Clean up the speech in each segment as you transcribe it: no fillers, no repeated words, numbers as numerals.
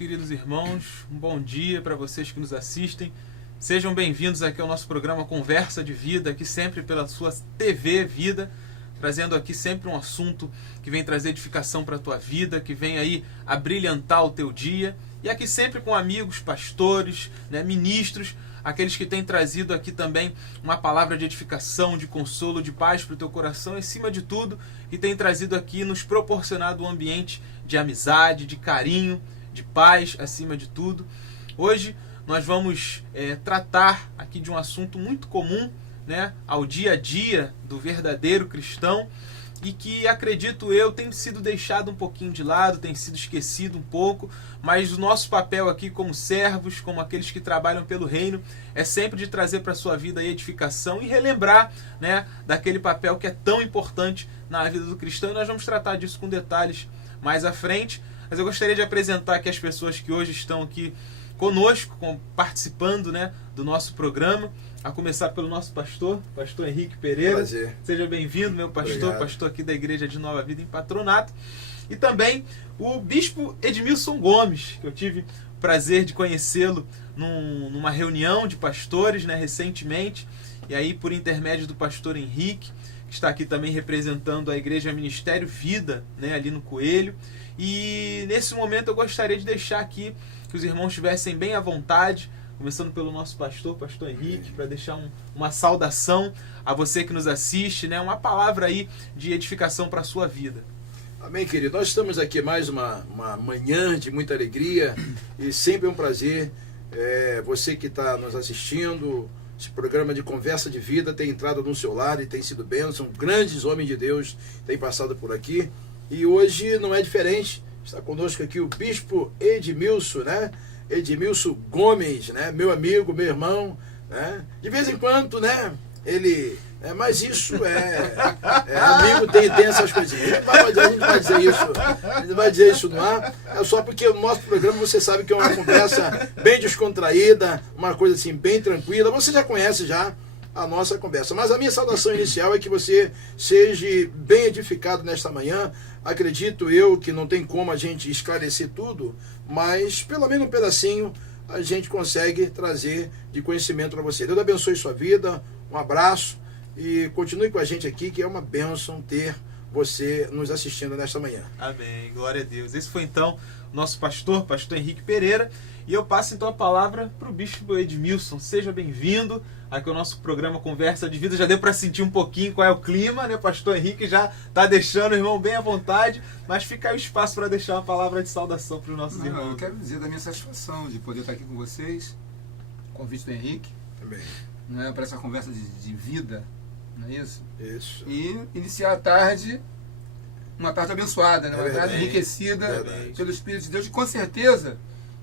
queridos irmãos, um bom dia para vocês que nos assistem. Sejam bem-vindos aqui ao nosso programa Conversa de Vida, aqui sempre pela sua TV Vida, trazendo aqui sempre um assunto que vem trazer edificação para a tua vida, que vem aí abrilhantar o teu dia. E aqui sempre com amigos, pastores, ministros, aqueles que têm trazido aqui também uma palavra de edificação, de consolo, de paz para o teu coração, e acima de tudo, que tem trazido aqui, nos proporcionado um ambiente de amizade, de carinho, de paz, acima de tudo. Hoje nós vamos tratar aqui de um assunto muito comum, ao dia a dia do verdadeiro cristão, e que, acredito eu, tem sido deixado um pouquinho de lado, tem sido esquecido um pouco, mas o nosso papel aqui como servos, como aqueles que trabalham pelo reino, é sempre de trazer para a sua vida a edificação e relembrar daquele papel que é tão importante na vida do cristão, e nós vamos tratar disso com detalhes mais à frente. Mas eu gostaria de apresentar aqui as pessoas que hoje estão aqui conosco, participando do nosso programa, a começar pelo nosso pastor Henrique Pereira. Prazer. Seja bem-vindo, meu pastor. Obrigado. Pastor aqui da Igreja de Nova Vida em Patronato. E também o bispo Edmilson Gomes, que eu tive o prazer de conhecê-lo numa reunião de pastores recentemente, e aí por intermédio do pastor Henrique, que está aqui também representando a Igreja Ministério Vida, ali no Coelho. E nesse momento eu gostaria de deixar aqui que os irmãos estivessem bem à vontade, começando pelo nosso pastor Henrique, para deixar uma saudação a você que nos assiste, uma palavra aí de edificação para a sua vida. Amém, querido. Nós estamos aqui mais uma manhã de muita alegria e sempre é um prazer. Você que está nos assistindo, esse programa de Conversa de Vida tem entrado no seu lar e tem sido bênção. Grandes homens de Deus têm passado por aqui e hoje não é diferente. Está conosco aqui o bispo Edmilson, Edmilson Gomes, meu amigo, meu irmão, De vez em quando, ele... mas isso amigo tem essas coisinhas. A gente vai dizer isso. A gente vai dizer isso no ar. É só porque o nosso programa, você sabe que é uma conversa bem descontraída, uma coisa assim, bem tranquila. Você já conhece a nossa conversa. Mas a minha saudação inicial é que você seja bem edificado nesta manhã. Acredito eu que não tem como a gente esclarecer tudo, mas pelo menos um pedacinho a gente consegue trazer de conhecimento para você. Deus abençoe sua vida, um abraço e continue com a gente aqui, que é uma bênção ter você nos assistindo nesta manhã. Amém, glória a Deus. Esse foi então o nosso pastor Henrique Pereira, e eu passo então a palavra para o bispo Edmilson. Seja bem-vindo aqui ao nosso programa Conversa de Vida. Já deu para sentir um pouquinho qual é o clima, Pastor Henrique já está deixando o irmão bem à vontade, mas fica aí o espaço para deixar uma palavra de saudação para os nossos irmãos. Eu quero dizer da minha satisfação de poder estar aqui com vocês, convite do Henrique, para essa conversa de vida, não é isso? Isso. E iniciar a tarde, uma tarde abençoada, uma tarde enriquecida pelo Espírito de Deus, e com certeza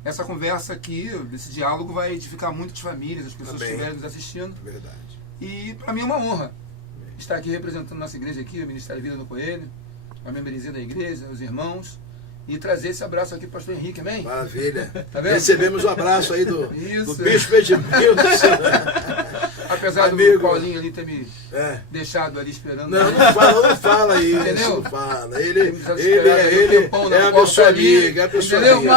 essa conversa aqui, esse diálogo vai edificar muitas famílias, as pessoas que estiverem nos assistindo. Verdade. E para mim é uma honra estar aqui representando nossa igreja aqui, o Ministério Vida no Coelho, a membresia da igreja, os irmãos, e trazer esse abraço aqui para o pastor Henrique, amém? Maravilha. Tá vendo? Recebemos um abraço aí do bispo Edmilson. Apesar do Paulinho ali ter me deixado ali esperando. Não fala isso. Entendeu? Não fala. Ele é a pessoa amiga, é a pessoa amiga.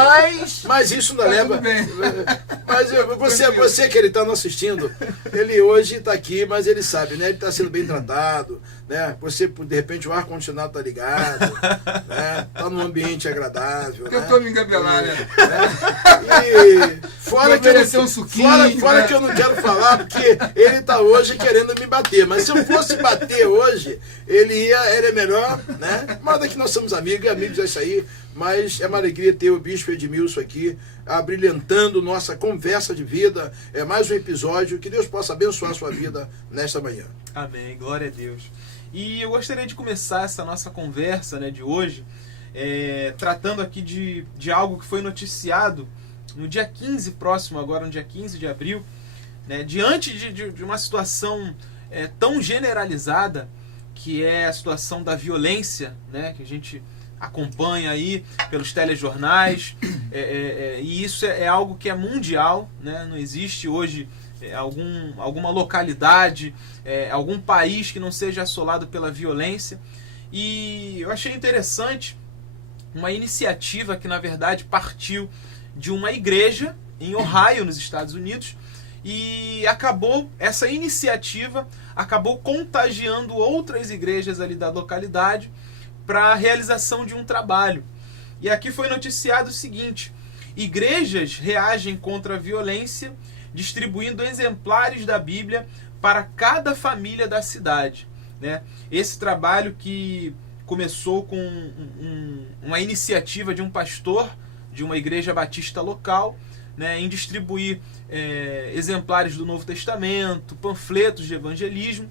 Mas isso não leva... Mas você que ele está nos assistindo, ele hoje está aqui, mas ele sabe, Ele está sendo bem tratado, Você, de repente, o ar-condicionado está ligado, Está num ambiente agradável. Tentou me engabelar, E fora que um suquinho, fora que eu não quero falar, porque ele está hoje querendo me bater. Mas se eu fosse bater hoje, ele é melhor, Mas aqui nós somos amigos, e amigos é isso aí. Mas é uma alegria ter o bispo Edmilson aqui, abrilhantando nossa conversa de vida. É mais um episódio. Que Deus possa abençoar a sua vida nesta manhã. Amém, glória a Deus. E eu gostaria de começar essa nossa conversa de hoje, tratando aqui de algo que foi noticiado no dia 15 próximo, agora no dia 15 de abril, diante de uma situação tão generalizada, que é a situação da violência, que a gente acompanha aí pelos telejornais, e isso é algo que é mundial, não existe hoje alguma localidade, algum país que não seja assolado pela violência. E eu achei interessante uma iniciativa que na verdade partiu de uma igreja em Ohio, nos Estados Unidos, e essa iniciativa acabou contagiando outras igrejas ali da localidade para a realização de um trabalho. E aqui foi noticiado o seguinte: igrejas reagem contra a violência, distribuindo exemplares da Bíblia para cada família da cidade, né? Esse trabalho que começou com uma iniciativa de um pastor de uma igreja batista local, né, em distribuir exemplares do Novo Testamento, panfletos de evangelismo.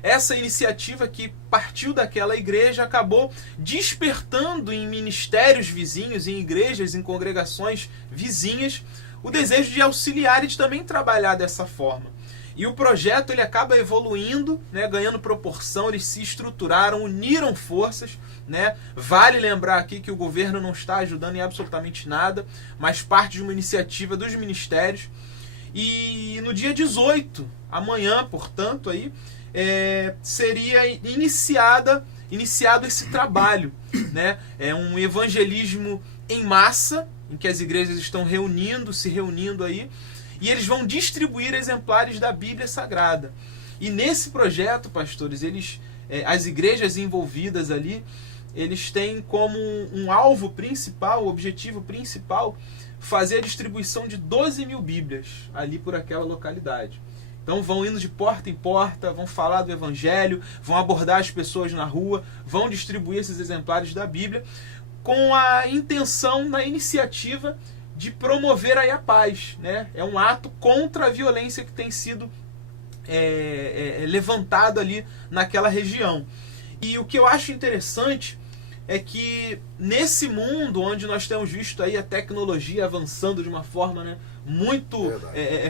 Essa iniciativa que partiu daquela igreja acabou despertando em ministérios vizinhos, em igrejas, em congregações vizinhas, o desejo de auxiliar e de também trabalhar dessa forma. E o projeto ele acaba evoluindo, né, ganhando proporção, eles se estruturaram, uniram forças, né? Vale lembrar aqui que o governo não está ajudando em absolutamente nada, mas parte de uma iniciativa dos ministérios. E no dia 18, amanhã, portanto, aí, seria iniciado esse trabalho, né? É um evangelismo em massa, em que as igrejas estão se reunindo aí, e eles vão distribuir exemplares da Bíblia Sagrada. E nesse projeto, pastores, as igrejas envolvidas ali, eles têm como um alvo principal, o objetivo principal, fazer a distribuição de 12 mil Bíblias ali por aquela localidade. Então vão indo de porta em porta, vão falar do Evangelho, vão abordar as pessoas na rua, vão distribuir esses exemplares da Bíblia, com a intenção, na iniciativa, de promover aí a paz, né? É um ato contra a violência que tem sido levantado ali naquela região. E o que eu acho interessante é que nesse mundo onde nós temos visto aí a tecnologia avançando de uma forma, né, muito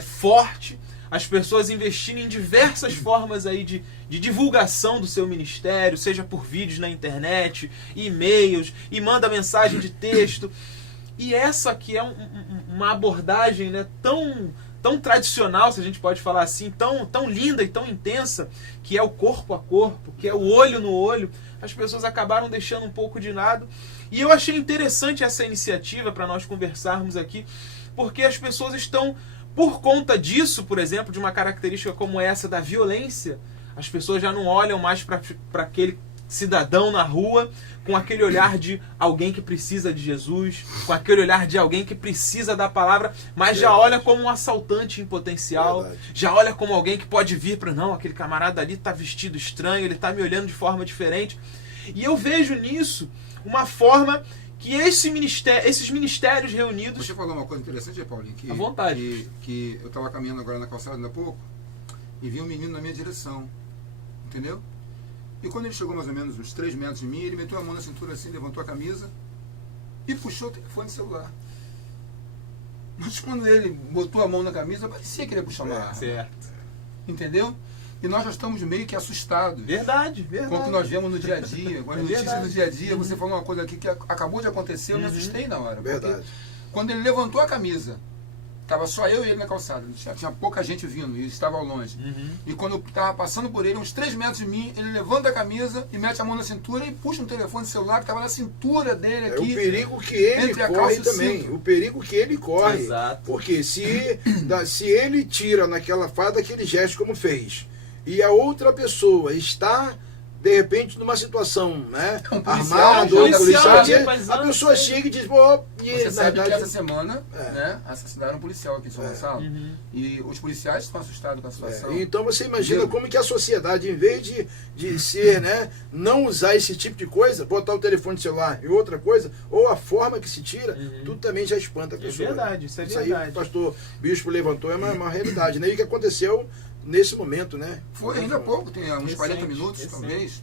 forte, as pessoas investindo em diversas formas aí de divulgação do seu ministério, seja por vídeos na internet, e-mails, e manda mensagem de texto. E essa aqui é uma abordagem, né, tão tradicional, se a gente pode falar assim, tão linda e tão intensa, que é o corpo a corpo, que é o olho no olho. As pessoas acabaram deixando um pouco de lado. E eu achei interessante essa iniciativa para nós conversarmos aqui, porque as pessoas estão, por conta disso, por exemplo, de uma característica como essa da violência, as pessoas já não olham mais para aquele cidadão na rua com aquele olhar de alguém que precisa de Jesus, com aquele olhar de alguém que precisa da palavra, mas já olha como um assaltante em potencial, já olha como alguém que pode vir para, não, aquele camarada ali está vestido estranho, ele está me olhando de forma diferente. E eu vejo nisso uma forma que esses ministérios reunidos... Deixa eu falar uma coisa interessante, Paulinho, à vontade. Que eu estava caminhando agora na calçada ainda há pouco e vi um menino na minha direção, entendeu? E quando ele chegou mais ou menos uns 3 metros de mim, ele meteu a mão na cintura assim, levantou a camisa e puxou o telefone celular. Mas quando ele botou a mão na camisa, parecia que ele ia puxar uma arma. Certo. Entendeu? E nós já estamos meio que assustados. Verdade. Com o que nós vemos no dia a dia, com as notícias do dia a dia. Você falou uma coisa aqui que acabou de acontecer, eu me assustei na hora. Verdade. Quando ele levantou a camisa, estava só eu e ele na calçada, tinha pouca gente vindo, e ele estava ao longe. E quando eu estava passando por ele, uns 3 metros de mim, ele levanta a camisa e mete a mão na cintura e puxa um telefone celular que estava na cintura dele aqui. É o perigo que ele corre também. O perigo que ele corre. Exato. Porque se ele tira faz daquele gesto como fez, e a outra pessoa está, de repente, numa situação, né, armado, ou policial, a pessoa chega e diz, você sabe que essa semana, né, assassinaram um policial aqui em São Gonçalo. E os policiais estão assustados com a situação. Então você imagina como que a sociedade, em vez de ser, né, não usar esse tipo de coisa, botar o telefone celular e outra coisa, ou a forma que se tira, tudo também já espanta a pessoa. É verdade, isso é verdade. Isso aí o pastor Bispo levantou, é uma realidade, né? E o que aconteceu nesse momento, né? Foi ainda há pouco, tem uns 40 minutos, talvez.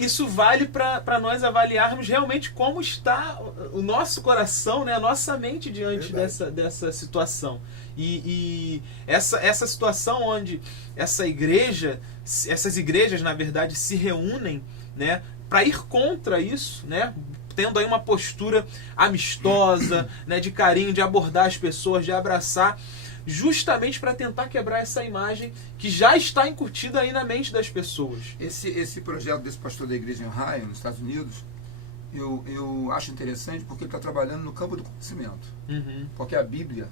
Isso vale para nós avaliarmos realmente como está o nosso coração, né, a nossa mente diante dessa situação. E essa situação onde essas igrejas, na verdade, se reúnem, né, para ir contra isso, né, tendo aí uma postura amistosa, né, de carinho, de abordar as pessoas, de abraçar, justamente para tentar quebrar essa imagem que já está incutida aí na mente das pessoas. Esse projeto desse pastor da igreja em Ohio, nos Estados Unidos, eu acho interessante porque ele está trabalhando no campo do conhecimento. Porque a Bíblia,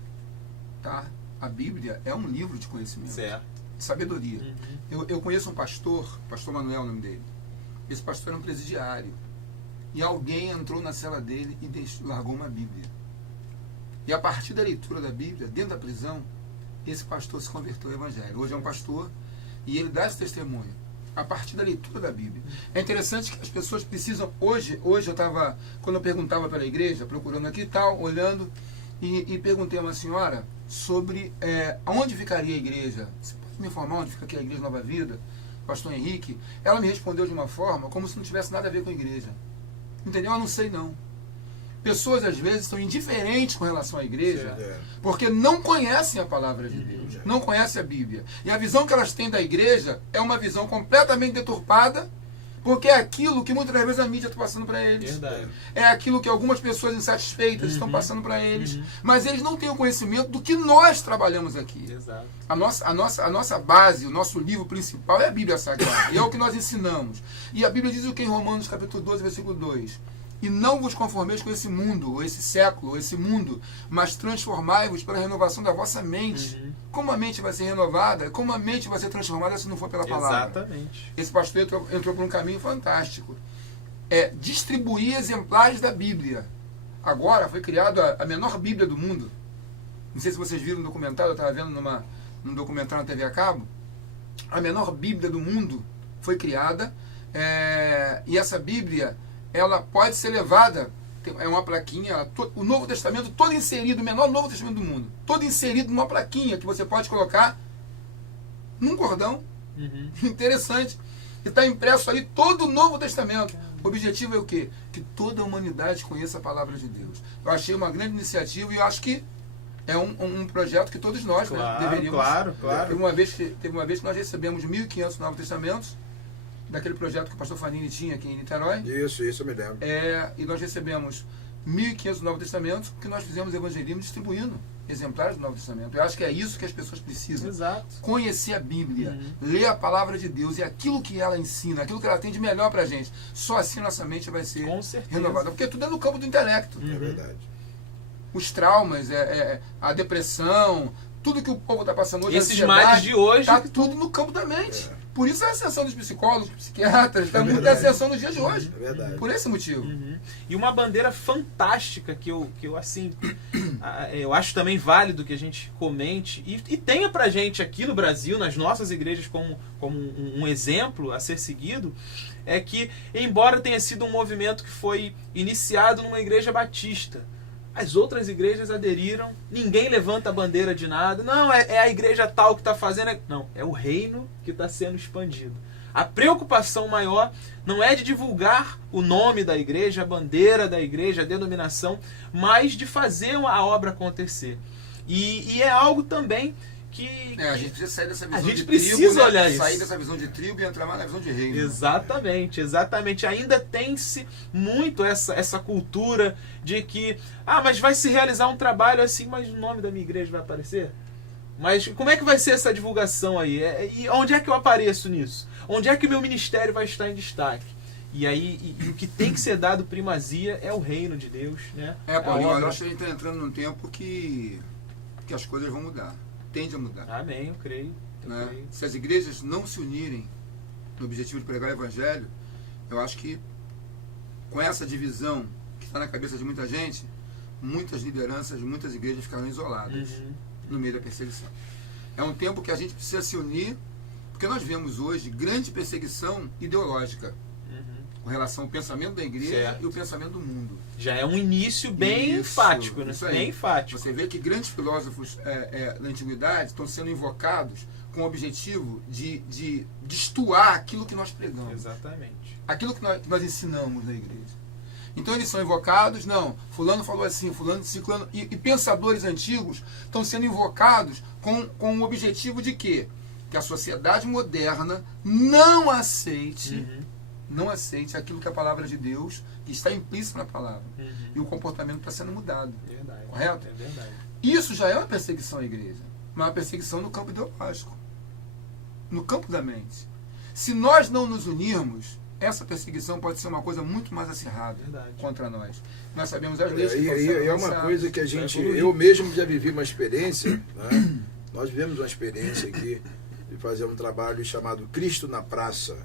tá? A Bíblia é um livro de conhecimento. Certo. De sabedoria. Eu conheço um pastor Manuel é o nome dele. Esse pastor era um presidiário. E alguém entrou na cela dele e largou uma Bíblia. E a partir da leitura da Bíblia, dentro da prisão, esse pastor se converteu ao Evangelho. Hoje é um pastor e ele dá esse testemunho a partir da leitura da Bíblia. É interessante que as pessoas precisam... Hoje eu estava, quando eu perguntava pela igreja, procurando aqui e tal, olhando, e perguntei a uma senhora sobre onde ficaria a igreja. Você pode me informar onde fica aqui a Igreja Nova Vida? Pastor Henrique? Ela me respondeu de uma forma como se não tivesse nada a ver com a igreja. Entendeu? Eu não sei não. Pessoas às vezes estão indiferentes com relação à igreja porque não conhecem a palavra de Deus, não conhecem a Bíblia. E a visão que elas têm da igreja é uma visão completamente deturpada, porque é aquilo que muitas vezes a mídia está passando para eles. Verdade. É aquilo que algumas pessoas insatisfeitas estão passando para eles. Mas eles não têm o conhecimento do que nós trabalhamos aqui. Exato. A nossa base, o nosso livro principal é a Bíblia Sagrada. E é o que nós ensinamos. E a Bíblia diz o que em Romanos capítulo 12, versículo 2? E não vos conformeis com esse mundo, ou esse século, ou esse mundo, mas transformai-vos pela renovação da vossa mente. Como a mente vai ser renovada? Como a mente vai ser transformada se não for pela palavra? Exatamente. Esse pastor entrou por um caminho fantástico. Distribuir exemplares da Bíblia. Agora foi criada a menor Bíblia do mundo. Não sei se vocês viram no documentário, eu estava vendo num documentário na TV a cabo. A menor Bíblia do mundo foi criada, e essa Bíblia ela pode ser levada, é uma plaquinha, o Novo Testamento todo inserido, o menor Novo Testamento do mundo, todo inserido numa plaquinha que você pode colocar num cordão. Interessante. E está impresso ali todo o Novo Testamento. O objetivo é o quê? Que toda a humanidade conheça a palavra de Deus. Eu achei uma grande iniciativa e eu acho que é um projeto que todos nós deveríamos. Claro. Teve uma vez que nós recebemos 1.500 Novos Testamentos, daquele projeto que o pastor Fanini tinha aqui em Niterói. Isso eu me lembro. E nós recebemos 1.500 Novos Testamentos, porque nós fizemos evangelismo distribuindo exemplares do Novo Testamento. Eu acho que é isso que as pessoas precisam. Exato. Conhecer a Bíblia, ler a palavra de Deus e aquilo que ela ensina, aquilo que ela tem de melhor pra gente. Só assim nossa mente vai ser renovada. Porque tudo é no campo do intelecto. É verdade. Os traumas, a depressão, tudo que o povo está passando hoje, esses males de hoje, está tudo no campo da mente. Por isso a ascensão dos psicólogos, dos psiquiatras, está muito ascensão nos dias de hoje. É verdade. Por esse motivo. E uma bandeira fantástica que eu assim, eu acho também válido que a gente comente e tenha pra gente aqui no Brasil, nas nossas igrejas, como um exemplo a ser seguido, é que, embora tenha sido um movimento que foi iniciado numa igreja batista, as outras igrejas aderiram, ninguém levanta a bandeira de nada. Não, é a igreja tal que está fazendo. Não, é o reino que está sendo expandido. A preocupação maior não é de divulgar o nome da igreja, a bandeira da igreja, a denominação, mas de fazer a obra acontecer. E é algo também que a gente precisa sair dessa visão a gente de precisa tribo, olhar isso. Sair dessa visão de tribo e entrar mais na visão de reino. Exatamente. Ainda tem-se muito essa cultura de que, mas vai se realizar um trabalho assim, mas o nome da minha igreja vai aparecer? Mas como é que vai ser essa divulgação aí? E onde é que eu apareço nisso? Onde é que o meu ministério vai estar em destaque? E aí, o que tem que ser dado primazia é o reino de Deus, né? Paulinho, eu acho que a gente está entrando num tempo que as coisas vão mudar. Tende a mudar. Amém, eu creio. Se as igrejas não se unirem no objetivo de pregar o Evangelho, eu acho que com essa divisão que está na cabeça de muita gente, muitas lideranças, muitas igrejas ficarão isoladas no meio da perseguição. É um tempo que a gente precisa se unir, porque nós vemos hoje grande perseguição ideológica com relação ao pensamento da igreja e o pensamento do mundo. Já é um início bem enfático, né? Bem enfático. Você vê que grandes filósofos da antiguidade estão sendo invocados com o objetivo de destoar aquilo que nós pregamos. Exatamente. Aquilo que nós ensinamos na igreja. Então eles são invocados, fulano falou assim, fulano, ciclano, e pensadores antigos estão sendo invocados com o objetivo de quê? Que a sociedade moderna não aceite aquilo que é a palavra de Deus, que está implícito na palavra. E o comportamento está sendo mudado. Verdade. Correto? É verdade. Isso já é uma perseguição à igreja. Mas uma perseguição no campo ideológico. No campo da mente. Se nós não nos unirmos, essa perseguição pode ser uma coisa muito mais acirrada contra nós. Nós sabemos as leis que E é uma coisa que eu mesmo já vivi uma experiência, né? Nós vivemos uma experiência aqui de fazer um trabalho chamado Cristo na Praça,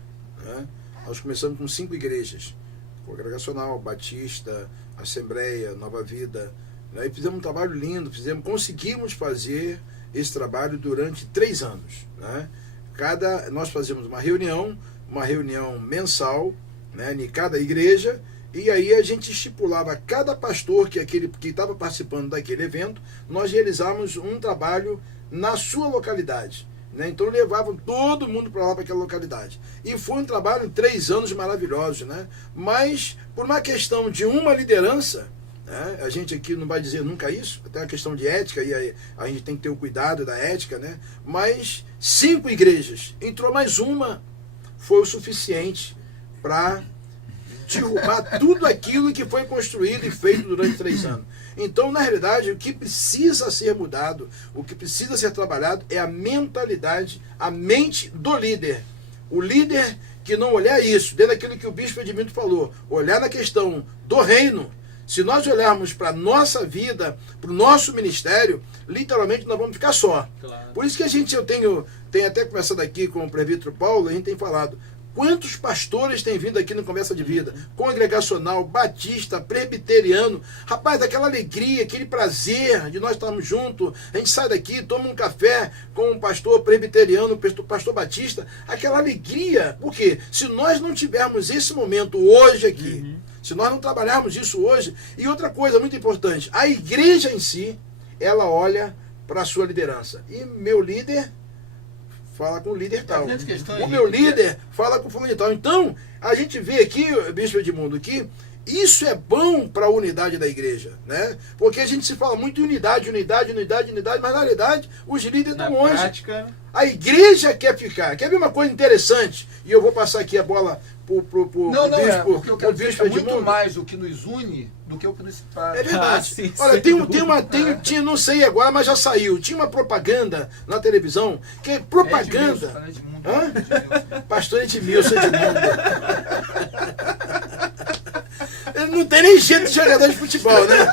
né? Nós começamos com 5 igrejas, Congregacional, Batista, Assembleia, Nova Vida, né? E fizemos um trabalho lindo, conseguimos fazer esse trabalho durante 3 anos, né? Nós fazíamos uma reunião mensal, né, em cada igreja, e aí a gente estipulava cada pastor que estava participando daquele evento, nós realizávamos um trabalho na sua localidade, né? Então levavam todo mundo para lá, para aquela localidade, e foi um trabalho em 3 anos maravilhosos, né? Mas por uma questão de uma liderança, né? A gente aqui não vai dizer nunca isso, até uma questão de ética, e a gente tem que ter o cuidado da ética, né? Mas 5 igrejas, entrou mais uma, foi o suficiente para derrubar tudo aquilo que foi construído e feito durante 3 anos. Então, na realidade, o que precisa ser mudado, o que precisa ser trabalhado é a mentalidade, a mente do líder. O líder que não olhar isso, dentro daquilo que o bispo Edmilton falou, olhar na questão do reino. Se nós olharmos para a nossa vida, para o nosso ministério, literalmente nós vamos ficar só. Claro. Por isso que eu tenho até conversado aqui com o presbítero Paulo, a gente tem falado, quantos pastores têm vindo aqui no Conversa de Vida? Congregacional, batista, presbiteriano. Rapaz, aquela alegria, aquele prazer de nós estarmos juntos. A gente sai daqui, toma um café com um pastor presbiteriano, pastor batista. Aquela alegria. Por quê? Se nós não tivermos esse momento hoje aqui, se nós não trabalharmos isso hoje... E outra coisa muito importante, a igreja em si, ela olha para a sua liderança. E meu líder fala com o líder tal. O meu líder fala com o fulano tal. Então, a gente vê aqui, bispo Edmundo, que isso é bom para a unidade da igreja, né? Porque a gente se fala muito em unidade, mas na realidade os líderes estão longe. Prática... A igreja quer ficar. Quer ver uma coisa interessante? E eu vou passar aqui a bola pro porque eu quero dizer que é muito mais o que nos une do que o que nos separa. É verdade. Sim, olha, tinha, não sei agora, mas já saiu. Tinha uma propaganda na televisão, que é propaganda... Pastor Edmilson. Ele não tem nem jeito de jogador de futebol, né?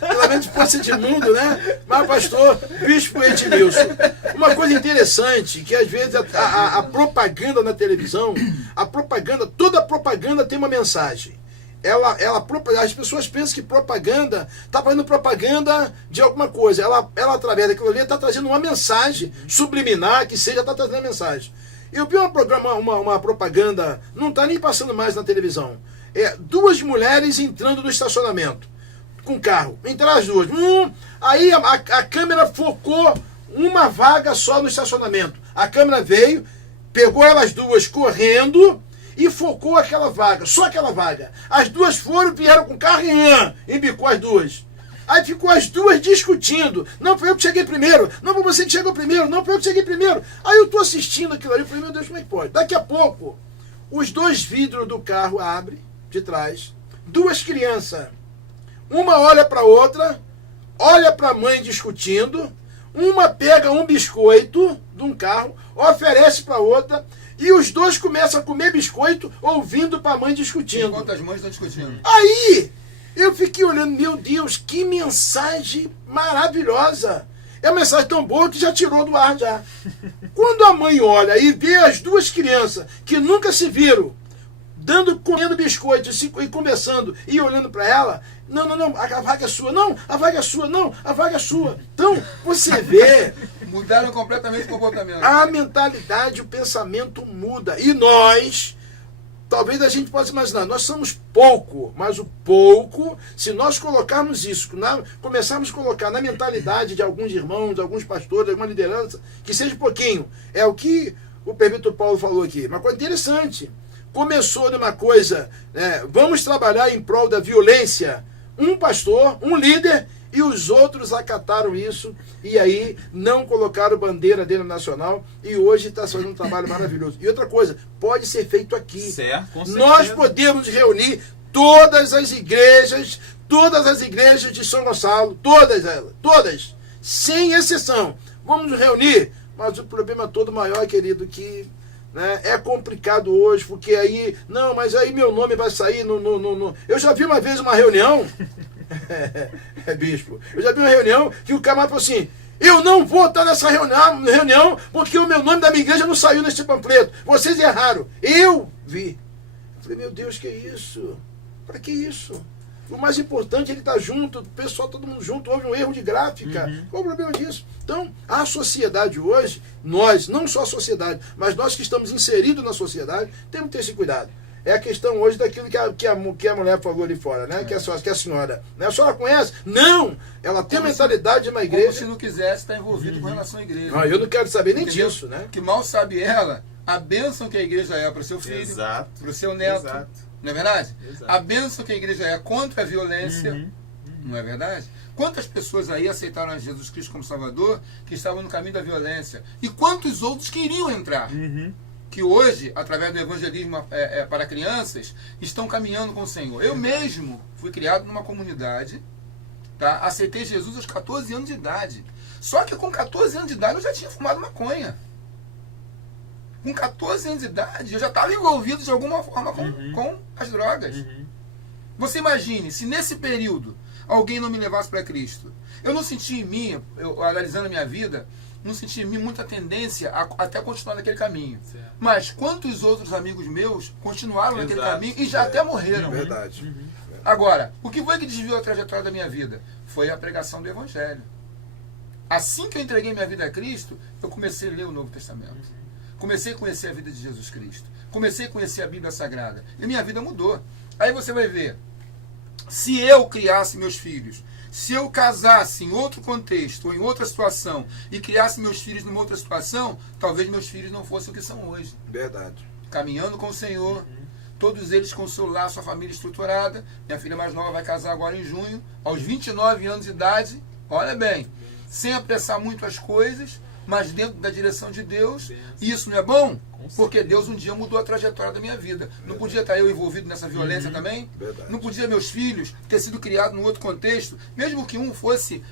Pelo menos fosse Edmundo, né? Mas pastor, bispo Edmilson. Uma coisa interessante, que às vezes a propaganda na televisão, toda propaganda tem uma mensagem. As pessoas pensam que propaganda está fazendo propaganda de alguma coisa. Ela através daquilo ali, está trazendo uma mensagem subliminar, que seja, está trazendo a mensagem. Eu vi uma propaganda, não está nem passando mais na televisão. 2 mulheres entrando no estacionamento com carro. Entraram as 2. Aí a câmera focou uma vaga só no estacionamento. A câmera veio, pegou elas 2 correndo e focou aquela vaga, só aquela vaga. As 2 vieram com o carro e embicou as 2. Aí ficou as 2 discutindo. Não, foi eu que cheguei primeiro. Não, foi você que chegou primeiro. Não, foi eu que cheguei primeiro. Aí eu estou assistindo aquilo ali. Eu falei, meu Deus, como é que pode? Daqui a pouco, os 2 vidros do carro abrem, de trás. 2 crianças. Uma olha para a outra, olha para a mãe discutindo. Uma pega um biscoito de um carro, oferece para a outra. E os 2 começam a comer biscoito, ouvindo para a mãe discutindo. Enquanto as mães estão discutindo. Aí... eu fiquei olhando, meu Deus, que mensagem maravilhosa. É uma mensagem tão boa que já tirou do ar já. Quando a mãe olha e vê as 2 crianças que nunca se viram, comendo biscoito e conversando e olhando para ela, não, a vaga é sua, não, a vaga é sua, não, a vaga é sua. Então, você vê... mudaram completamente o comportamento. A mentalidade, o pensamento muda. E nós... talvez a gente possa imaginar, nós somos pouco, mas o pouco, se nós colocarmos isso, começarmos a colocar na mentalidade de alguns irmãos, de alguns pastores, de alguma liderança, que seja pouquinho. É o que o presbítero Paulo falou aqui. Uma coisa interessante. Começou numa coisa, vamos trabalhar em prol da violência. Um pastor, um líder, e os outros acataram isso, e aí não colocaram bandeira dele nacional, e hoje está fazendo um trabalho maravilhoso. E outra coisa, pode ser feito aqui. Certo, com certeza. Nós podemos reunir todas as igrejas de São Gonçalo, todas elas, todas, sem exceção. Vamos nos reunir, mas o problema todo maior, querido, que né? É complicado hoje, porque aí, não, mas aí meu nome vai sair no... Eu já vi uma vez uma reunião, bispo, eu já vi uma reunião que o camarada falou assim, eu não vou estar nessa reunião porque o meu nome da minha igreja não saiu nesse panfleto, vocês erraram. Eu vi. Eu falei, meu Deus, que isso? Para que isso? O mais importante é ele estar junto, o pessoal, todo mundo junto, houve um erro de gráfica. Qual o problema disso? Então, a sociedade hoje, nós, não só a sociedade, mas nós que estamos inseridos na sociedade, temos que ter esse cuidado. É a questão hoje daquilo que a mulher falou ali fora, né? Que a senhora. Né? A senhora conhece? Não! Ela tem mentalidade de uma igreja. Como se não quisesse estar envolvido com relação à igreja. Não, eu não quero saber nem disso, né? Que mal sabe ela a bênção que a igreja é para o seu filho, para o seu neto. Exato. Não é verdade? Exato. A bênção que a igreja é contra a violência. Não é verdade? Quantas pessoas aí aceitaram a Jesus Cristo como Salvador que estavam no caminho da violência? E quantos outros queriam entrar? Que hoje, através do evangelismo para crianças, estão caminhando com o Senhor. Eu mesmo fui criado numa comunidade, tá? Aceitei Jesus aos 14 anos de idade. Só que com 14 anos de idade eu já tinha fumado maconha. Com 14 anos de idade eu já estava envolvido de alguma forma com as drogas. Você imagine, se nesse período alguém não me levasse para Cristo, eu não senti em mim, analisando a minha vida, não senti em mim muita tendência a até continuar naquele caminho. Certo. Mas quantos outros amigos meus continuaram naquele caminho e já até morreram? Verdade. Agora, o que foi que desviou a trajetória da minha vida? Foi a pregação do Evangelho. Assim que eu entreguei minha vida a Cristo, eu comecei a ler o Novo Testamento. Comecei a conhecer a vida de Jesus Cristo. Comecei a conhecer a Bíblia Sagrada. E minha vida mudou. Aí você vai ver, se eu criasse meus filhos, se eu casasse em outro contexto, ou em outra situação, e criasse meus filhos numa outra situação, talvez meus filhos não fossem o que são hoje. Verdade. Caminhando com o Senhor, todos eles com o seu lar, sua família estruturada. Minha filha mais nova vai casar agora em junho, aos 29 anos de idade. Olha bem, sem apressar muito as coisas, mas dentro da direção de Deus. E isso não é bom? Porque Deus um dia mudou a trajetória da minha vida. Não podia estar eu envolvido nessa violência também? Verdade. Não podia meus filhos ter sido criados num outro contexto? Mesmo que um fosse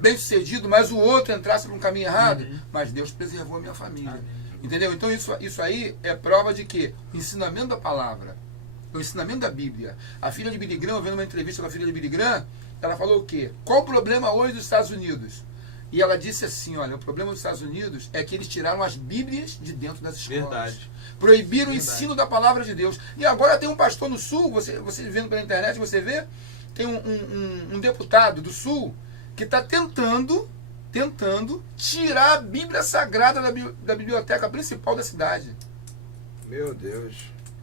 bem sucedido, mas o outro entrasse por um caminho errado? Mas Deus preservou a minha família. Entendeu? Então isso aí é prova de que o ensinamento da palavra, o ensinamento da Bíblia. A filha de Billy Graham, vendo uma entrevista com a filha de Billy Graham, ela falou o quê? Qual o problema hoje dos Estados Unidos? E ela disse assim, olha, o problema dos Estados Unidos é que eles tiraram as Bíblias de dentro das escolas. Verdade. Proibiram o ensino da palavra de Deus. E agora tem um pastor no Sul, você vendo pela internet, você vê, tem um deputado do Sul que está tentando tirar a Bíblia Sagrada da biblioteca principal da cidade. Meu Deus.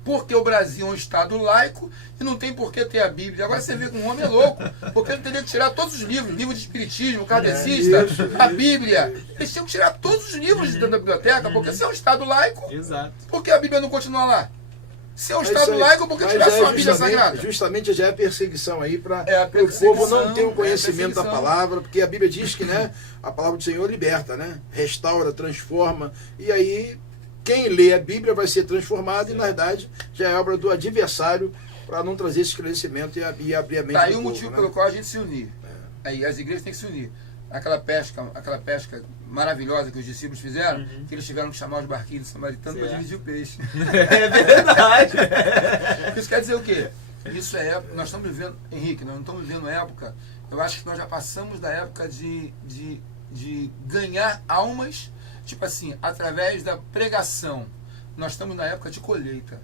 Porque o Brasil é um estado laico e não tem por que ter a Bíblia. Agora você vê que um homem é louco, porque ele teria que tirar todos os livros, livro de espiritismo, kardecista, a Bíblia. Eles tinham que tirar todos os livros da biblioteca, porque se é um estado laico, Exato. por que a Bíblia não continua lá? Se é um estado laico, por que tirar só a Bíblia Sagrada? Justamente já é a perseguição aí para o povo não ter um conhecimento da palavra, porque a Bíblia diz que, né, a palavra do Senhor liberta, né? Restaura, transforma, e aí quem lê a Bíblia vai ser transformado. Sim. E na verdade já é obra do adversário para não trazer esse esclarecimento e abrir a mente do povo. Daí o motivo pelo qual a gente se unir. Aí as igrejas têm que se unir. Aquela pesca maravilhosa que os discípulos fizeram, que eles tiveram que chamar os barquinhos samaritanos para dividir o peixe. É verdade. Isso quer dizer o quê? Isso é época, nós estamos vivendo, Henrique, nós não estamos vivendo época, eu acho que nós já passamos da época de ganhar almas, tipo assim, através da pregação. Nós estamos na época de colheita.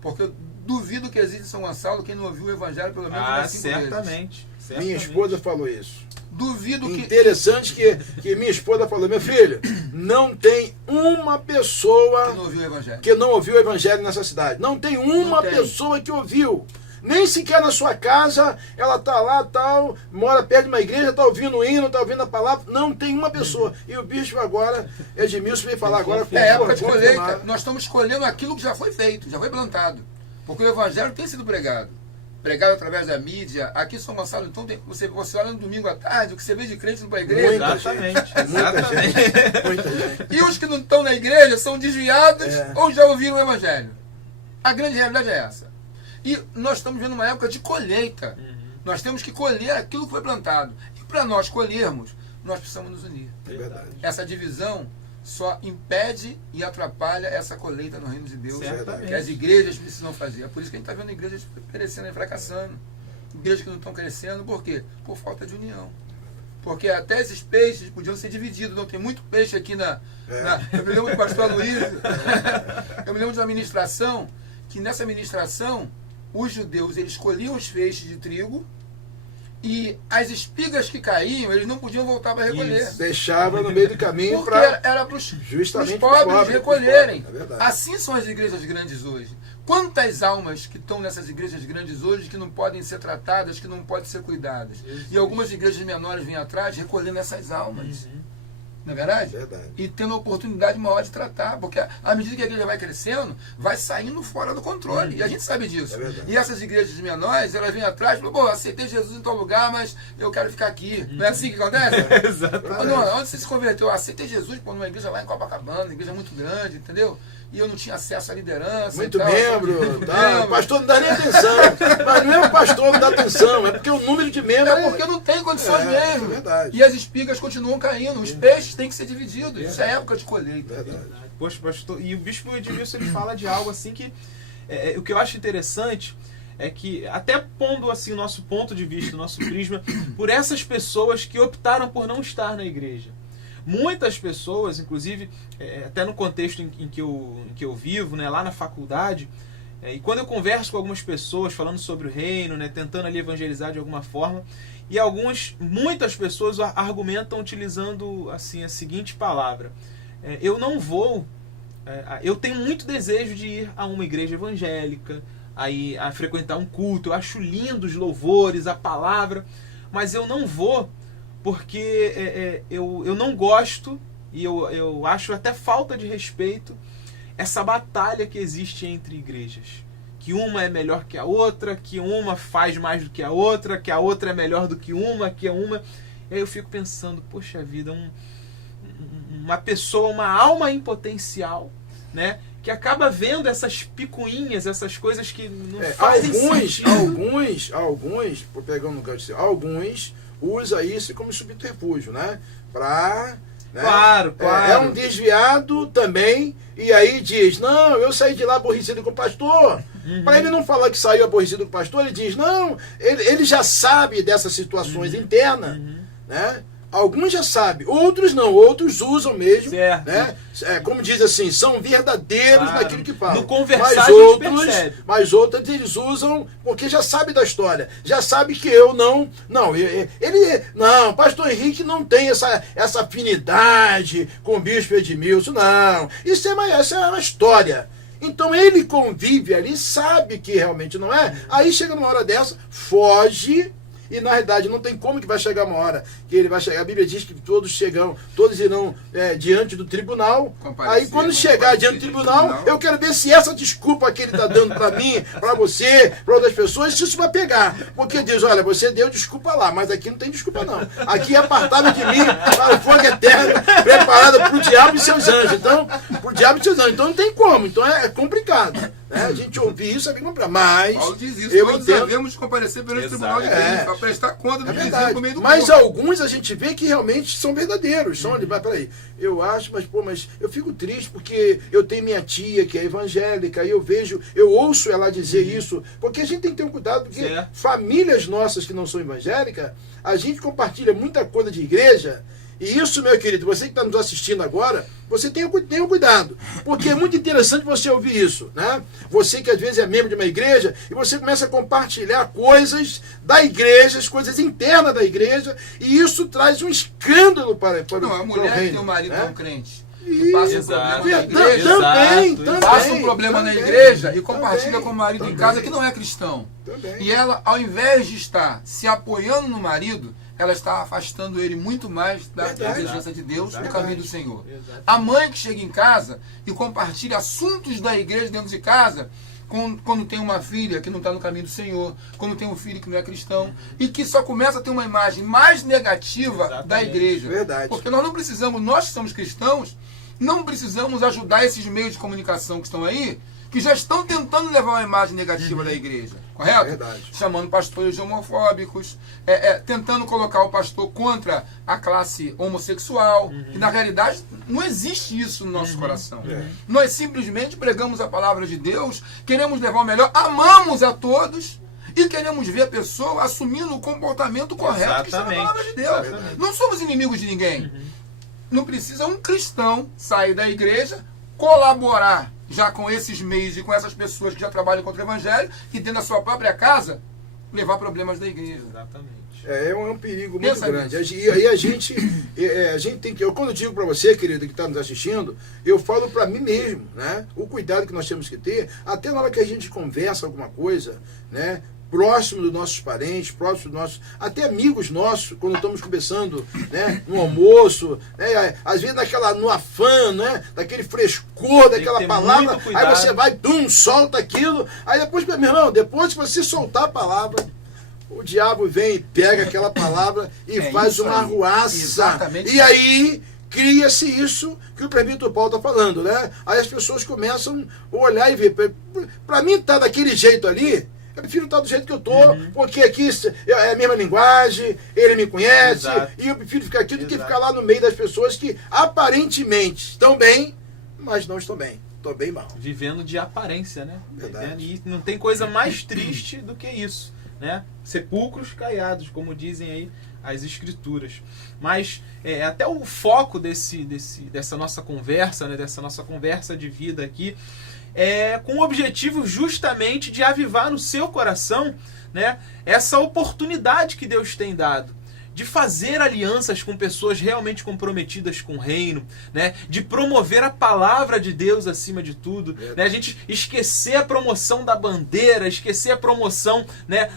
Porque eu duvido que existe em São Gonçalo quem não ouviu o Evangelho pelo menos umas 5 vezes. Certamente. Minha esposa falou isso. Duvido que... Interessante que minha esposa falou, meu filho, não tem uma pessoa que não ouviu o Evangelho nessa cidade. Não tem uma pessoa que ouviu. Nem sequer na sua casa, ela está lá, tal, mora perto de uma igreja, está ouvindo o hino, está ouvindo a palavra. Não tem uma pessoa. E o bispo agora, Edmilson, veio falar agora... É época de colheita. Nós estamos colhendo aquilo que já foi feito, já foi plantado. Porque o Evangelho tem sido pregado através da mídia. Aqui em São Gonçalo, então, você olha no domingo à tarde, o que você vê de crente indo para a igreja. Exatamente. Muita gente. E os que não estão na igreja são desviados ou já ouviram o Evangelho. A grande realidade é essa. E nós estamos vendo uma época de colheita. Nós temos que colher aquilo que foi plantado. E para nós colhermos, nós precisamos nos unir. É verdade. Essa divisão só impede e atrapalha essa colheita no reino de Deus, Certamente. que as igrejas precisam fazer. É por isso que a gente está vendo igrejas perecendo e fracassando. Igrejas que não estão crescendo, por quê? Por falta de união. Porque até esses peixes podiam ser divididos. Não tem muito peixe aqui eu me lembro do pastor Luiz. Eu me lembro de uma ministração, que nessa ministração, os judeus eles colhiam os feixes de trigo e as espigas que caíam, eles não podiam voltar para recolher. Isso. Deixava no meio do caminho porque para era para os justamente pobres recolherem. É assim são as igrejas grandes hoje. Quantas almas que estão nessas igrejas grandes hoje que não podem ser tratadas, que não podem ser cuidadas? E algumas igrejas menores vêm atrás recolhendo essas almas. Não é verdade? Verdade. E tendo a oportunidade maior de tratar. Porque à medida que a igreja vai crescendo, vai saindo fora do controle. E a gente sabe disso. É verdade. E essas igrejas menores, elas vêm atrás e falam, pô, aceitei Jesus em tal lugar, mas eu quero ficar aqui. Não é assim que acontece? Exatamente. Não, onde você se converteu? Eu aceitei Jesus numa igreja lá em Copacabana, uma igreja muito grande, entendeu? E eu não tinha acesso à liderança. Muito e tal, membro, tá? O pastor não dá nem atenção. Mas não é o pastor que dá atenção, é porque o número de membros. É porque não tem condições mesmo. É verdade. E as espigas continuam caindo. Os peixes têm que ser divididos. Isso é época de colheita. Verdade. Poxa, pastor, e o bispo Edmilson ele fala de algo assim que o que eu acho interessante é que, até pondo assim o nosso ponto de vista, o nosso prisma, por essas pessoas que optaram por não estar na igreja. Muitas pessoas, inclusive, até no contexto em que eu vivo, né, lá na faculdade, e quando eu converso com algumas pessoas falando sobre o reino, né, tentando ali evangelizar de alguma forma, e muitas pessoas argumentam utilizando assim a seguinte palavra: eu não vou, eu tenho muito desejo de ir a uma igreja evangélica, a frequentar um culto, eu acho lindo os louvores, a palavra, mas eu não vou porque eu não gosto, e eu acho até falta de respeito, essa batalha que existe entre igrejas. Que uma é melhor que a outra, que uma faz mais do que a outra é melhor do que uma, que é uma... E aí eu fico pensando, poxa vida, uma pessoa, uma alma em potencial, né? Que acaba vendo essas picuinhas, essas coisas que não fazem sentido. Alguns, por pegar no gancho, alguns usa isso como subterfúgio, né? Né? Claro. É um desviado também, e aí diz, não, eu saí de lá aborrecido com o pastor. Para ele não falar que saiu aborrecido com o pastor, ele diz, não, ele já sabe dessas situações internas, né? Alguns já sabem, outros não, outros usam mesmo, certo. Né? Como diz assim, são verdadeiros naquilo que falam. No conversar percebe. Mas outros eles usam porque já sabe da história, já sabe que eu não, pastor Henrique não tem essa afinidade com o bispo Edmilson, não, isso é uma história. Então ele convive ali, sabe que realmente não é, aí chega numa hora dessa, foge. E na realidade não tem como que vai chegar uma hora que ele vai chegar. A Bíblia diz que todos irão diante do tribunal. Aí quando chegar diante do tribunal, eu quero ver se essa desculpa que ele está dando para mim, para você, para outras pessoas, se isso vai pegar. Porque diz, olha, você deu desculpa lá, mas aqui não tem desculpa não. Aqui é apartado de mim para o fogo eterno, preparado para o diabo e seus anjos. Então, não tem como. Então é complicado. Né? A gente ouvir isso é bem complicado. Mas Paulo diz isso, eu todos entendo. devemos comparecer perante o tribunal de Deus, para prestar conta do que dizemos por meio do Mas corpo. alguns a gente vê que realmente são verdadeiros. Mas peraí, eu acho, mas eu fico triste porque eu tenho minha tia que é evangélica e eu ouço ela dizer isso, porque a gente tem que ter um cuidado, porque famílias nossas que não são evangélicas, a gente compartilha muita coisa de igreja. E isso, meu querido, você que está nos assistindo agora, você tenha cuidado, porque é muito interessante você ouvir isso, né? Você que às vezes é membro de uma igreja e você começa a compartilhar coisas da igreja, as coisas internas da igreja, e isso traz um escândalo para a mulher que tem um marido né? não crente, que passa um problema na igreja, também, passa um problema na igreja e compartilha com o marido em casa que não é cristão. E ela, ao invés de estar se apoiando no marido, ela está afastando ele muito mais da presença de Deus, do caminho do Senhor. A mãe que chega em casa e compartilha assuntos da igreja dentro de casa, quando tem uma filha que não está no caminho do Senhor, quando tem um filho que não é cristão, e que só começa a ter uma imagem mais negativa da igreja. Verdade. Porque nós que somos cristãos, não precisamos ajudar esses meios de comunicação que estão aí, que já estão tentando levar uma imagem negativa da igreja, correto? Verdade. Chamando pastores de homofóbicos, tentando colocar o pastor contra a classe homossexual, e na realidade não existe isso no nosso coração. Nós simplesmente pregamos a palavra de Deus, queremos levar o melhor, amamos a todos, e queremos ver a pessoa assumindo o comportamento correto que está na palavra de Deus. Exatamente. Não somos inimigos de ninguém. Não precisa um cristão sair da igreja, colaborar já com esses meios e com essas pessoas que já trabalham contra o evangelho e dentro da sua própria casa levar problemas da igreja. Exatamente. É um perigo muito Pensa grande. nisso. E aí a gente tem que... Quando eu digo para você, querido, que está nos assistindo, eu falo para mim mesmo, né? O cuidado que nós temos que ter, até na hora que a gente conversa alguma coisa, né? Próximo dos nossos parentes, próximo dos nossos, até amigos nossos, quando estamos conversando, né, no almoço, né, às vezes no afã, né, daquele frescor, daquela palavra, aí você vai, solta aquilo, aí depois, meu irmão, depois que você soltar a palavra, o diabo vem e pega aquela palavra e faz uma arruaça. Exatamente. E aí cria-se isso que o presbítero Paulo está falando, né? Aí as pessoas começam a olhar e ver, para mim tá daquele jeito ali, eu prefiro estar do jeito que eu estou, porque aqui é a mesma linguagem, ele me conhece, e eu prefiro ficar aqui do que ficar lá no meio das pessoas que aparentemente estão bem, mas não estão bem. Estão bem mal. Vivendo de aparência, né? Verdade. E não tem coisa mais triste do que isso, né? Sepulcros caiados, como dizem aí as escrituras. Mas até o foco dessa nossa conversa, né? Dessa nossa conversa de vida aqui, com o objetivo justamente de avivar no seu coração, né, essa oportunidade que Deus tem dado de fazer alianças com pessoas realmente comprometidas com o reino, né, de promover a palavra de Deus acima de tudo, né, a gente esquecer a promoção da bandeira, esquecer a promoção, né,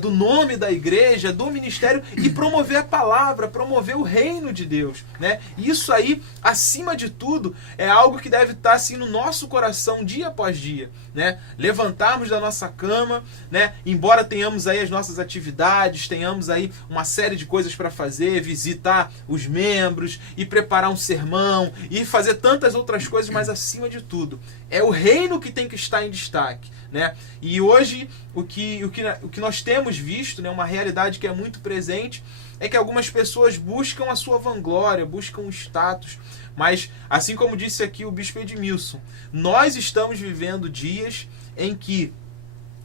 do nome da igreja, do ministério, e promover a palavra, promover o reino de Deus, né? Isso aí, acima de tudo, é algo que deve estar assim no nosso coração dia após dia, né? Levantarmos da nossa cama, né, embora tenhamos aí as nossas atividades, tenhamos aí uma série de coisas para fazer, visitar os membros e preparar um sermão e fazer tantas outras coisas, mas acima de tudo é o reino que tem que estar em destaque, né? E hoje o que nós temos visto, né, uma realidade que é muito presente, é que algumas pessoas buscam a sua vanglória, buscam o status, mas assim como disse aqui o bispo Edmilson, nós estamos vivendo dias em que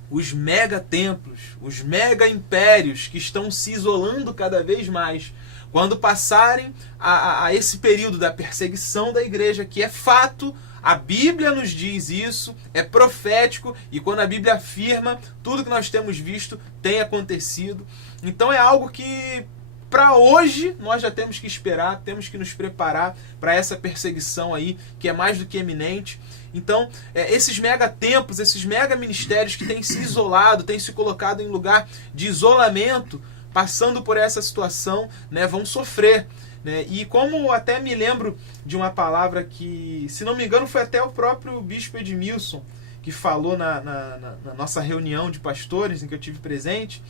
os mega templos, os mega impérios que estão se isolando cada vez mais, quando passarem a esse período da perseguição da igreja, que é fato, a Bíblia nos diz isso, é profético, e quando a Bíblia afirma, tudo que nós temos visto tem acontecido. Então é algo que, para hoje, nós já temos que esperar, temos que nos preparar para essa perseguição aí, que é mais do que eminente. Então, esses mega templos, esses mega ministérios que têm se isolado, têm se colocado em lugar de isolamento, passando por essa situação, né, vão sofrer, né? E como até me lembro de uma palavra que, se não me engano, foi até o próprio bispo Edmilson que falou na nossa reunião de pastores em que eu tive presente,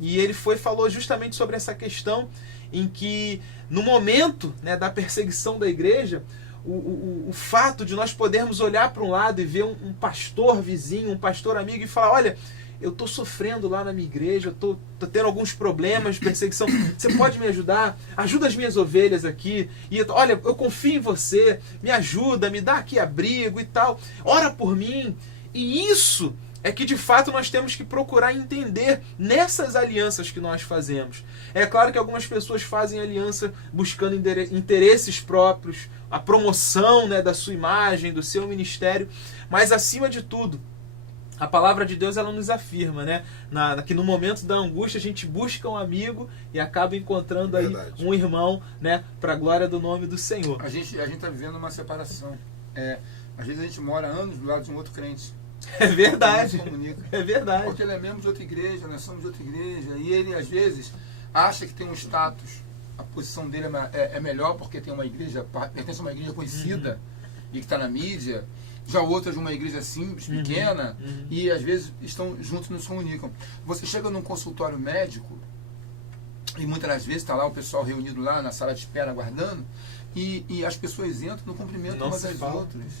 e ele falou justamente sobre essa questão em que, no momento, né, da perseguição da igreja, o fato de nós podermos olhar para um lado e ver um pastor vizinho, um pastor amigo e falar, olha, eu estou sofrendo lá na minha igreja, eu estou tendo alguns problemas de perseguição, você pode me ajudar? Ajuda as minhas ovelhas aqui, e olha, eu confio em você, me ajuda, me dá aqui abrigo e tal, ora por mim. E isso é que de fato nós temos que procurar entender nessas alianças que nós fazemos. É claro que algumas pessoas fazem aliança buscando interesses próprios, a promoção, né, da sua imagem, do seu ministério, mas acima de tudo, a palavra de Deus ela nos afirma, né, que no momento da angústia a gente busca um amigo e acaba encontrando aí um irmão, né, para a glória do nome do Senhor. A gente está vivendo uma separação. Às vezes a gente mora anos do lado de um outro crente. É verdade. É verdade. Porque ele é membro de outra igreja, nós somos de outra igreja, e ele às vezes acha que tem um status, a posição dele é melhor porque tem uma igreja, pertence a uma igreja conhecida e que está na mídia, já outras de uma igreja simples, pequena, e às vezes estão juntos e não se comunicam. Você chega num consultório médico e muitas das vezes está lá o pessoal reunido lá na sala de espera aguardando, e as pessoas entram no cumprimento umas às outras.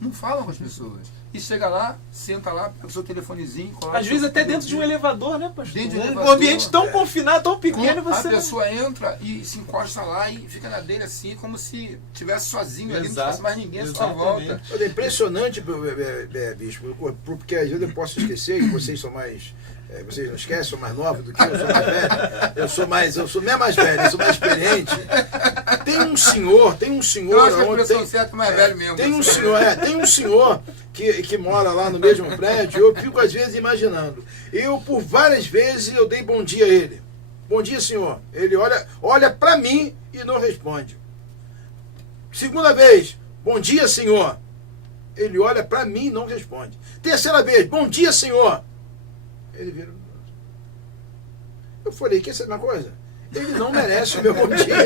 Não falam com as pessoas. E chega lá, senta lá, pega o seu telefonezinho, coloca. Às vezes até dentro de um elevador, né, pastor? Dentro de um Um elevador, ambiente tão confinado, tão pequeno, você... A pessoa entra e se encosta lá e fica na dele assim, como se estivesse sozinho ali, não tivesse mais ninguém à sua volta. É impressionante, bispo, porque às vezes eu posso esquecer, e vocês são mais... Vocês não esquecem, sou mais nova do que eu, sou mais velho. Eu sou nem mais velho, eu sou mais experiente. Tem um senhor. Eu acho que a pessoa certa é mais velho mesmo. Tem um senhor que mora lá no mesmo prédio. Eu fico às vezes imaginando. Eu, por várias vezes, eu dei bom dia a ele. Bom dia, senhor. Ele olha para mim e não responde. Segunda vez, bom dia, senhor. Ele olha para mim e não responde. Terceira vez, bom dia, senhor. Ele vira. Eu falei, quer saber uma coisa? Ele não merece o meu bom dia.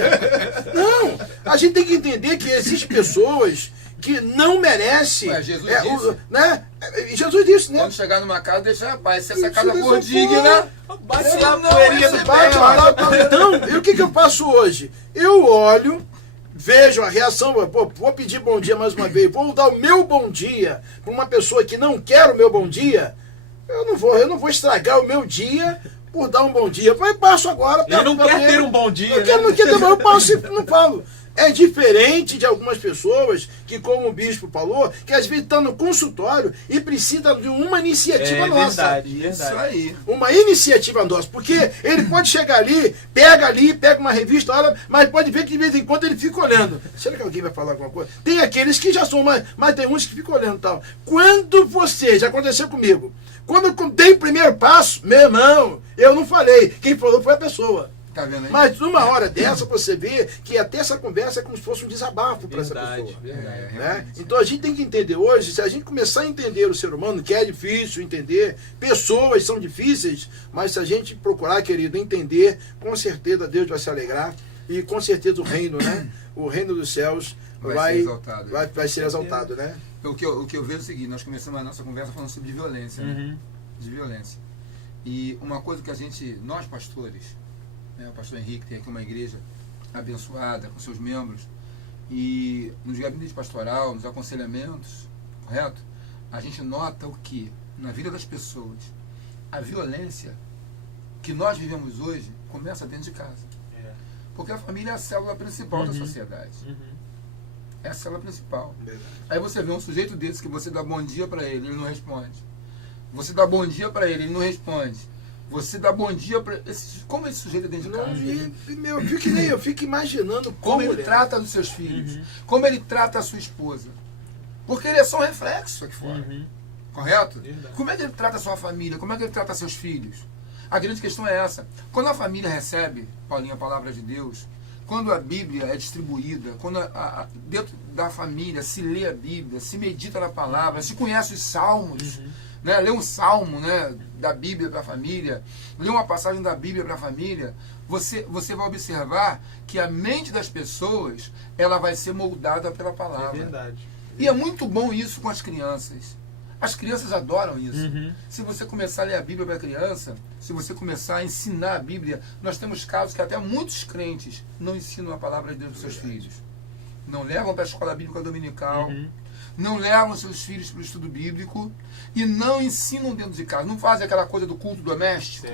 Não! A gente tem que entender que existem pessoas que não merecem. Ué, Jesus disse. Né? Jesus disse, né? Quando chegar numa casa, deixa a paz. Se essa casa for digna, bate a poeirinha do pé. Então, e o que eu faço hoje? Eu olho, vejo a reação, vou pedir bom dia mais uma vez, vou dar o meu bom dia para uma pessoa que não quer o meu bom dia. Eu não vou estragar o meu dia por dar um bom dia. Eu passo agora. Ele não quer ter um bom dia. Não quer ter, eu passo e não falo. É diferente de algumas pessoas que, como o bispo falou, que às vezes estão no consultório e precisa de uma iniciativa nossa. Verdade. Isso aí. Uma iniciativa nossa. Porque ele pode chegar ali, pega uma revista, olha, mas pode ver que de vez em quando ele fica olhando. Será que alguém vai falar alguma coisa? Tem aqueles que já são mais, mas tem uns que ficam olhando e tal. Quando você, já aconteceu comigo, quando eu dei o primeiro passo, meu irmão, eu não falei. Quem falou foi a pessoa. Tá vendo aí? Mas numa hora dessa você vê que até essa conversa é como se fosse um desabafo para essa pessoa. Verdade. Né? Então a gente tem que entender hoje, se a gente começar a entender o ser humano, que é difícil entender, pessoas são difíceis, mas se a gente procurar, querido, entender, com certeza Deus vai se alegrar e com certeza o reino, né? O reino dos céus vai ser exaltado, né? O que eu vejo é o seguinte, nós começamos a nossa conversa falando sobre violência, né? De violência. E uma coisa que nós pastores, né, o pastor Henrique tem aqui uma igreja abençoada com seus membros, e nos gabinetes pastoral, nos aconselhamentos, correto? A gente nota o que? Na vida das pessoas, a violência que nós vivemos hoje começa dentro de casa. Porque a família é a célula principal da sociedade. É a célula principal. Aí você vê um sujeito desse que você dá bom dia para ele não responde. Você dá bom dia para ele não responde. Você dá bom dia para... Como esse sujeito é dentro de casa? Eu fico imaginando como ele trata dos seus filhos. Como ele trata a sua esposa. Porque ele é só um reflexo aqui fora. Correto? Verdade. Como é que ele trata a sua família? Como é que ele trata seus filhos? A grande questão é essa. Quando a família recebe, Paulinho, a palavra de Deus, quando a Bíblia é distribuída, quando dentro da família se lê a Bíblia, se medita na palavra, se conhece os salmos, né? Lê um salmo, né, da Bíblia para a família, lê uma passagem da Bíblia para a família, você vai observar que a mente das pessoas ela vai ser moldada pela palavra. É verdade. E é muito bom isso com as crianças. As crianças adoram isso. Se você começar a ler a Bíblia para a criança, se você começar a ensinar a Bíblia, nós temos casos que até muitos crentes não ensinam a palavra de Deus para os seus filhos. Não levam para a escola bíblica dominical, não levam seus filhos para o estudo bíblico e não ensinam dentro de casa. Não fazem aquela coisa do culto doméstico,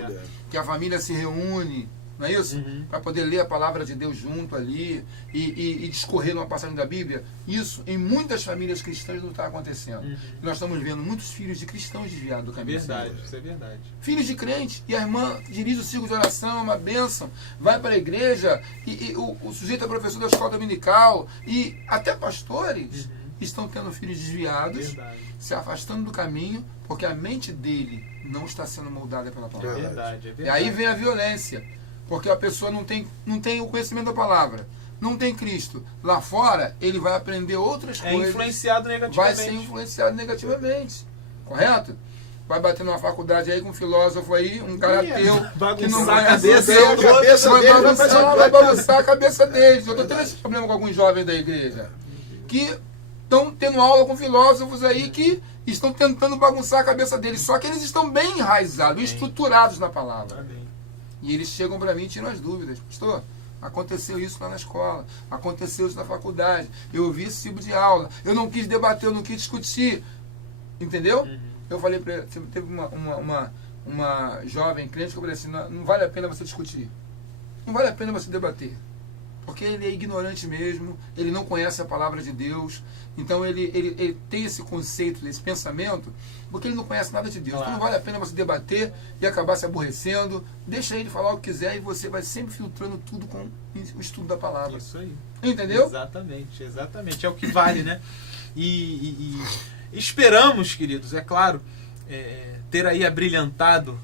que a família se reúne, não é isso? Para poder ler a palavra de Deus junto ali e discorrer numa passagem da Bíblia. Isso, em muitas famílias cristãs, não está acontecendo. Nós estamos vendo muitos filhos de cristãos desviados do caminho. Verdade, isso é verdade. Filhos de crente, e a irmã dirige o ciclo de oração, é uma bênção, vai para a igreja, e o sujeito é professor da escola dominical, e até pastores estão tendo filhos desviados, se afastando do caminho, porque a mente dele não está sendo moldada pela palavra. Verdade. E aí vem a violência. Porque a pessoa não tem o conhecimento da palavra, não tem Cristo. Lá fora, ele vai aprender outras coisas. Influenciado negativamente. Vai ser influenciado negativamente. Correto? Vai bater numa faculdade aí com um filósofo aí, um cara ateu, que não conhece Deus, vai bagunçar a cabeça deles. Eu estou tendo esse problema com alguns jovens da igreja, que estão tendo aula com filósofos aí que estão tentando bagunçar a cabeça deles. Só que eles estão bem enraizados, bem estruturados na palavra. E eles chegam para mim e tiram as dúvidas. Pastor, Aconteceu isso lá na escola, aconteceu isso na faculdade, eu ouvi esse tipo de aula, eu não quis debater, eu não quis discutir, entendeu? Eu falei para ele, teve uma jovem crente que eu falei assim, não vale a pena você discutir, não vale a pena você debater, porque ele é ignorante mesmo, ele não conhece a palavra de Deus, então ele tem esse conceito, esse pensamento, porque ele não conhece nada de Deus. Claro. Então não vale a pena você debater e acabar se aborrecendo, deixa ele falar o que quiser e você vai sempre filtrando tudo com o estudo da palavra. Isso aí. Entendeu? Exatamente, é o que vale, né? E esperamos, queridos, é claro, ter aí abrilhantado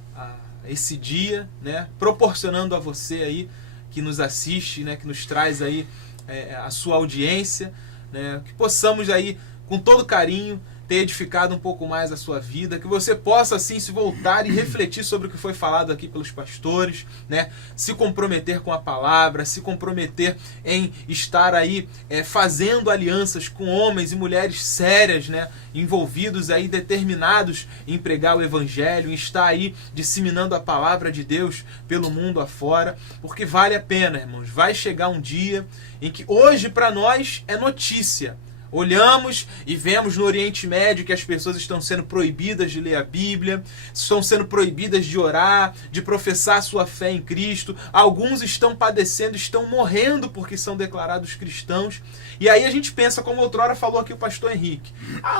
esse dia, né? Proporcionando a você aí que nos assiste, né, que nos traz aí a sua audiência, né, que possamos aí, com todo carinho, ter edificado um pouco mais a sua vida, que você possa assim se voltar e refletir sobre o que foi falado aqui pelos pastores, né, se comprometer com a palavra, se comprometer em estar aí fazendo alianças com homens e mulheres sérias, né, envolvidos aí, determinados em pregar o evangelho, em estar aí disseminando a palavra de Deus pelo mundo afora, porque vale a pena, irmãos. Vai chegar um dia em que hoje para nós é notícia. Olhamos e vemos no Oriente Médio que as pessoas estão sendo proibidas de ler a Bíblia, estão sendo proibidas de orar, de professar sua fé em Cristo. Alguns estão padecendo, estão morrendo porque são declarados cristãos. E aí a gente pensa, como outrora falou aqui o pastor Henrique,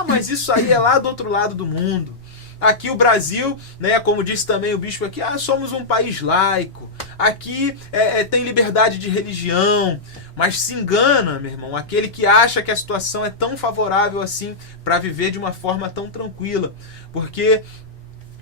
mas isso aí é lá do outro lado do mundo. Aqui o Brasil, né, como disse também o bispo aqui, somos um país laico. Aqui tem liberdade de religião. Mas se engana, meu irmão, aquele que acha que a situação é tão favorável assim para viver de uma forma tão tranquila. Porque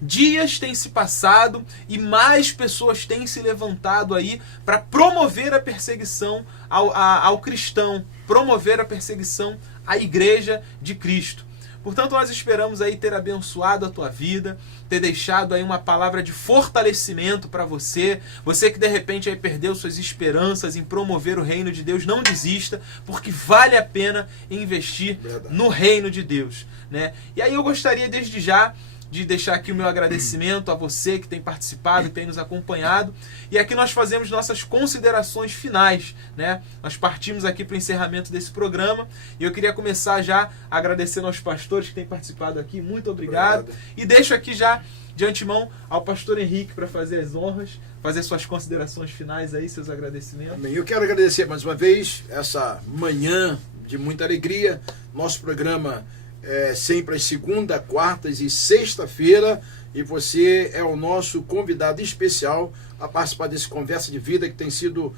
dias têm se passado e mais pessoas têm se levantado aí para promover a perseguição ao cristão, promover a perseguição à igreja de Cristo. Portanto, nós esperamos aí ter abençoado a tua vida, ter deixado aí uma palavra de fortalecimento para você. Você que de repente aí perdeu suas esperanças em promover o reino de Deus, não desista, porque vale a pena investir no reino de Deus, né? E aí eu gostaria desde já de deixar aqui o meu agradecimento a você que tem participado, que tem nos acompanhado. E aqui nós fazemos nossas considerações finais, né? Nós partimos aqui para o encerramento desse programa. E eu queria começar já agradecendo aos pastores que têm participado aqui. Muito obrigado. E deixo aqui já de antemão ao pastor Henrique para fazer as honras, fazer suas considerações finais aí, seus agradecimentos. Amém. Eu quero agradecer mais uma vez essa manhã de muita alegria. Nosso programa sempre às segunda, quartas e sexta-feira, e você é o nosso convidado especial a participar desse Conversa de Vida que tem sido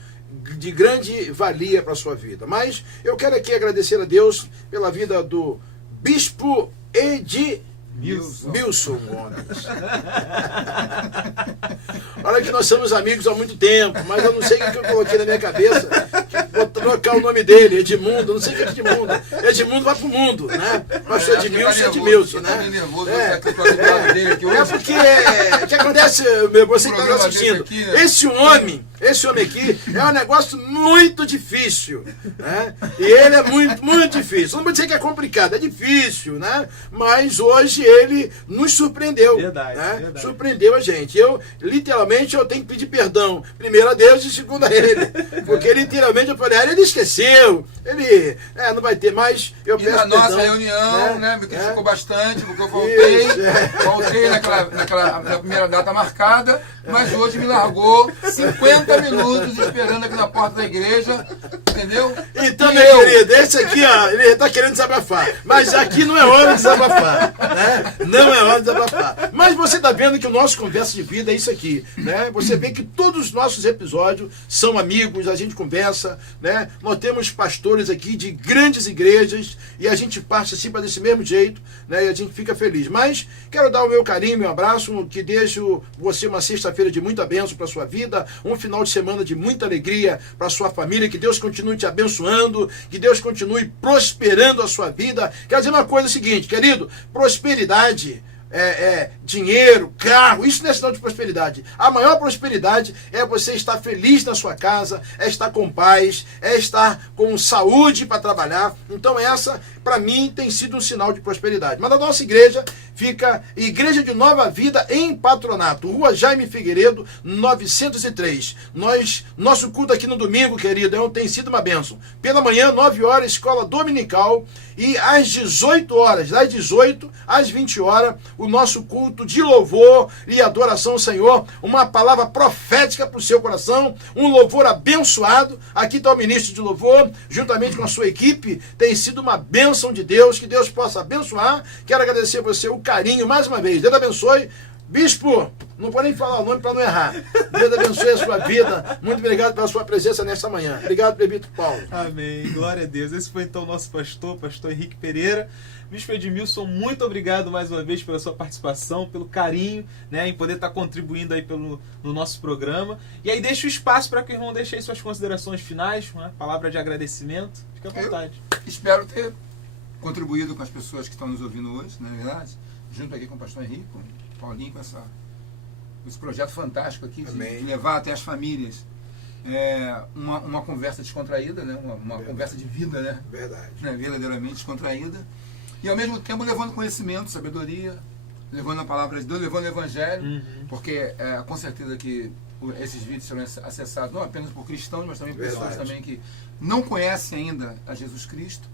de grande valia para a sua vida. Mas eu quero aqui agradecer a Deus pela vida do Bispo Edmilson Gomes. Olha que nós somos amigos há muito tempo, mas eu não sei o que eu coloquei na minha cabeça, vou trocar o nome dele, Edmundo, não sei o que é Edmundo. Edmundo vai pro mundo, né? Pastor Edmilson, Edmilson, né? Porque o que acontece, você que está assistindo, esse homem aqui é um negócio muito difícil, né? E ele é muito, muito difícil. Não vou dizer que é complicado, é difícil, né? Mas hoje ele nos surpreendeu. Verdade, né? Verdade. Surpreendeu a gente. Eu, literalmente, eu tenho que pedir perdão. Primeiro a Deus e segundo a ele. Porque literalmente eu falei, ele esqueceu. Ele não vai ter mais. Eu e peço na nossa perdão, reunião, né? Me criticou bastante, porque eu voltei. Voltei naquela primeira data marcada, mas hoje me largou 50 minutos esperando aqui na porta da igreja, entendeu? Então, meu querido, esse aqui, ele tá querendo desabafar, mas aqui não é hora de desabafar, né? Não é hora de desabafar. Mas você tá vendo que o nosso Conversa de Vida é isso aqui, né? Você vê que todos os nossos episódios são amigos, a gente conversa, né? Nós temos pastores aqui de grandes igrejas e a gente participa desse mesmo jeito, né? E a gente fica feliz. Mas quero dar o meu carinho, meu abraço, que deixo você uma sexta-feira de muita bênção para sua vida, um final de semana de muita alegria para sua família, que Deus continue te abençoando, que Deus continue prosperando a sua vida. Quero dizer uma coisa seguinte, querido, prosperidade, dinheiro, carro, isso não é sinal de prosperidade. A maior prosperidade é você estar feliz na sua casa, é estar com paz, é estar com saúde para trabalhar. Então essa, para mim, tem sido um sinal de prosperidade. Mas a nossa igreja fica Igreja de Nova Vida em Patronato, Rua Jaime Figueiredo, 903. Nosso culto aqui no domingo, querido, tem sido uma bênção. Pela manhã, 9 horas, escola dominical, e às 18 horas, das 18 às 20 horas, o nosso culto de louvor e adoração ao Senhor, uma palavra profética para o seu coração, um louvor abençoado. Aqui está o ministro de louvor, juntamente com a sua equipe, tem sido uma bênção de Deus, que Deus possa abençoar. Quero agradecer a você o carinho, mais uma vez. Deus abençoe. Bispo, não vou nem falar o nome para não errar. Deus abençoe a sua vida. Muito obrigado pela sua presença nesta manhã. Obrigado, presbítero Paulo. Amém. Glória a Deus. Esse foi então o nosso pastor Henrique Pereira. Bispo Edmilson, muito obrigado mais uma vez pela sua participação, pelo carinho, né, em poder estar contribuindo aí no nosso programa. E aí deixa o espaço para que o irmão deixe aí suas considerações finais, né, palavra de agradecimento. Fique à vontade. Espero ter contribuído com as pessoas que estão nos ouvindo hoje, não é verdade? Junto aqui com o pastor Henrique, com o Paulinho, com esse projeto fantástico aqui de levar até as famílias uma conversa descontraída, né? uma conversa de vida, né? Verdade. Né? Verdadeiramente descontraída. E ao mesmo tempo levando conhecimento, sabedoria, levando a palavra de Deus, levando o Evangelho, porque com certeza que esses vídeos serão acessados não apenas por cristãos, mas também por pessoas também que não conhecem ainda a Jesus Cristo.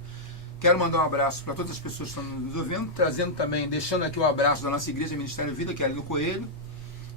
Quero mandar um abraço para todas as pessoas que estão nos ouvindo, trazendo também, deixando aqui o abraço da nossa igreja Ministério Vida, que é ali no Coelho.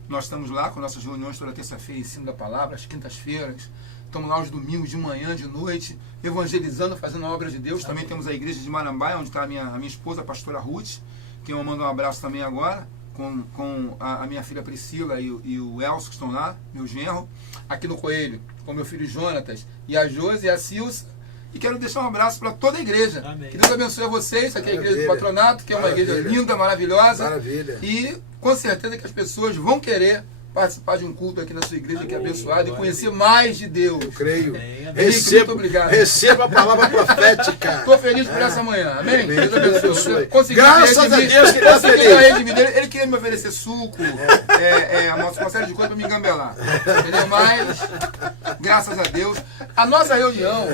Nós estamos lá com nossas reuniões toda terça-feira, ensino da palavra, às quintas-feiras. Estamos lá aos domingos, de manhã, de noite, evangelizando, fazendo a obra de Deus. Também temos a igreja de Marambaia, onde está a minha esposa, a pastora Ruth, que eu mando um abraço também agora, com a minha filha Priscila e o Elcio, que estão lá, meu genro. Aqui no Coelho, com meu filho Jonatas, e a Josi e a Silsa. E quero deixar um abraço para toda a igreja. Amém. Que Deus abençoe a vocês. Aqui é a igreja do Patronato, que é uma igreja linda, maravilhosa. Maravilha. E com certeza que as pessoas vão querer participar de um culto aqui na sua igreja, que é abençoado, e conhecer mais de Deus. Eu creio. Henrique, muito obrigado. Receba a palavra profética. Estou feliz por essa manhã. Amém? Deus abençoe. Consegui Graças a Deus que está feliz. Ele queria me oferecer suco, uma série de coisas para me engambelar. Entendeu? Mas, graças a Deus, a nossa reunião,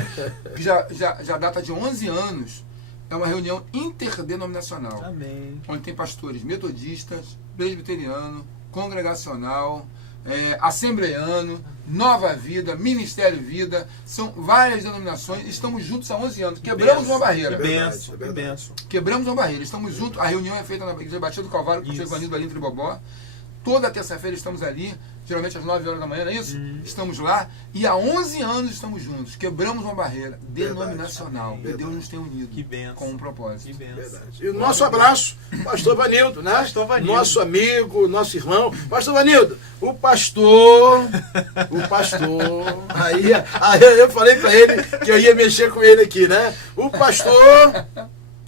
que já data de 11 anos, é uma reunião interdenominacional. Amém. Onde tem pastores metodistas, presbiteriano, congregacional, assembleiano, Nova Vida, Ministério Vida, são várias denominações, estamos juntos há 11 anos, quebramos uma barreira. Que benção. Quebramos uma barreira, estamos juntos, a reunião é feita na Igreja Batista do Calvário, com o Evanildo ali em Tribobó. Toda terça-feira estamos ali, geralmente às 9 horas da manhã, não é isso? Estamos lá e há 11 anos estamos juntos. Quebramos uma barreira denominacional. E Deus nos tem unido com um propósito. E o nosso abraço, pastor Vanildo, né? Nosso amigo, nosso irmão. Pastor Vanildo, o pastor. Aí eu falei para ele que eu ia mexer com ele aqui, né? O pastor.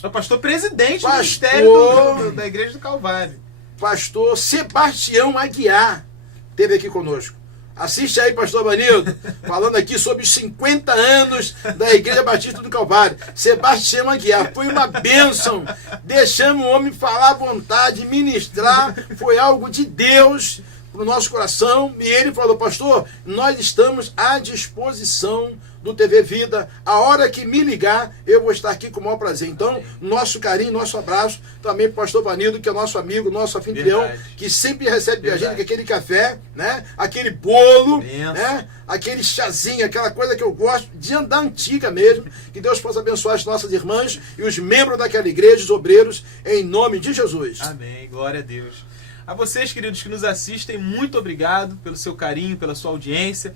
É o pastor presidente do Ministério da Igreja do Calvário. Pastor Sebastião Aguiar esteve aqui conosco. Assiste aí, pastor Vanildo, falando aqui sobre os 50 anos da Igreja Batista do Calvário. Sebastião Aguiar, foi uma bênção. Deixamos o homem falar à vontade, ministrar. Foi algo de Deus para o nosso coração. E ele falou, pastor, nós estamos à disposição do TV Vida. A hora que me ligar, eu vou estar aqui com o maior prazer. Então, nosso carinho, nosso abraço também para o pastor Vanildo, que é nosso amigo, nosso anfitrião, que sempre recebe a gente com aquele café, né? Aquele bolo, né? Aquele chazinho, aquela coisa que eu gosto da antiga mesmo. Que Deus possa abençoar as nossas irmãs e os membros daquela igreja, os obreiros, em nome de Jesus. Amém. Glória a Deus. A vocês, queridos, que nos assistem, muito obrigado pelo seu carinho, pela sua audiência.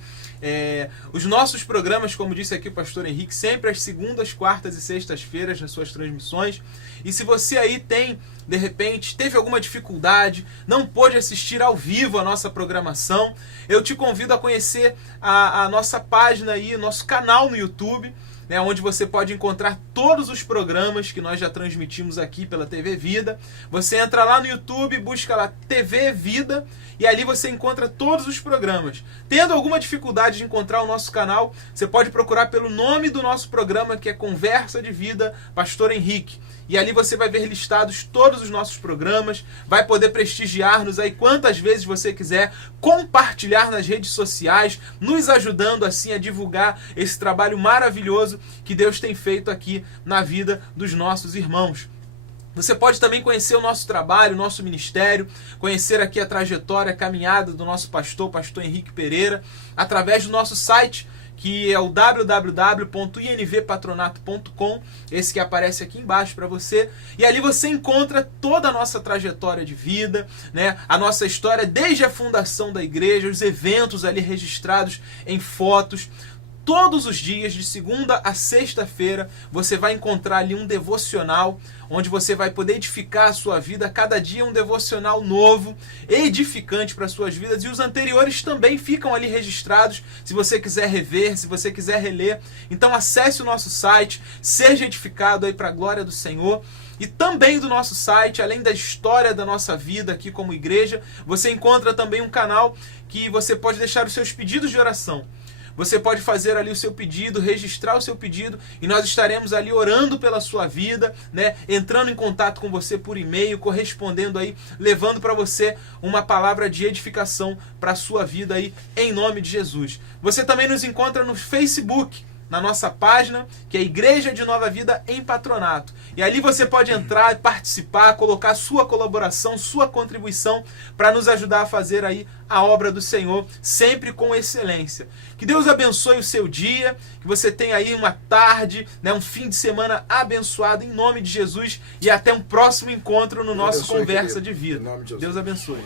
Os nossos programas, como disse aqui o pastor Henrique, sempre às segundas, quartas e sextas-feiras nas suas transmissões. E se você aí de repente, teve alguma dificuldade, não pôde assistir ao vivo a nossa programação, eu te convido a conhecer a nossa página aí, nosso canal no YouTube, né, onde você pode encontrar todos os programas que nós já transmitimos aqui pela TV Vida. Você entra lá no YouTube, busca lá TV Vida e ali você encontra todos os programas. Tendo alguma dificuldade de encontrar o nosso canal, você pode procurar pelo nome do nosso programa, que é Conversa de Vida, Pastor Henrique. E ali você vai ver listados todos os nossos programas, vai poder prestigiar-nos aí quantas vezes você quiser, compartilhar nas redes sociais, nos ajudando assim a divulgar esse trabalho maravilhoso que Deus tem feito aqui na vida dos nossos irmãos. Você pode também conhecer o nosso trabalho, o nosso ministério, conhecer aqui a trajetória, a caminhada do nosso pastor Henrique Pereira, através do nosso site, que é o www.invpatronato.com, esse que aparece aqui embaixo para você. E ali você encontra toda a nossa trajetória de vida, né? A nossa história desde a fundação da igreja, os eventos ali registrados em fotos. Todos os dias, de segunda a sexta-feira, você vai encontrar ali um devocional, onde você vai poder edificar a sua vida. Cada dia um devocional novo, edificante para as suas vidas. E os anteriores também ficam ali registrados, se você quiser rever, se você quiser reler. Então acesse o nosso site, seja edificado aí para a glória do Senhor. E também do nosso site, além da história da nossa vida aqui como igreja, você encontra também um canal que você pode deixar os seus pedidos de oração. Você pode fazer ali o seu pedido, registrar o seu pedido, e nós estaremos ali orando pela sua vida, né? Entrando em contato com você por e-mail, correspondendo aí, levando para você uma palavra de edificação para a sua vida aí, em nome de Jesus. Você também nos encontra no Facebook, na nossa página, que é Igreja de Nova Vida em Patronato. E ali você pode entrar e participar, colocar sua colaboração, sua contribuição para nos ajudar a fazer aí a obra do Senhor, sempre com excelência. Que Deus abençoe o seu dia, que você tenha aí uma tarde, né, um fim de semana abençoado em nome de Jesus, e até um próximo encontro no nosso Conversa de Vida. Deus abençoe.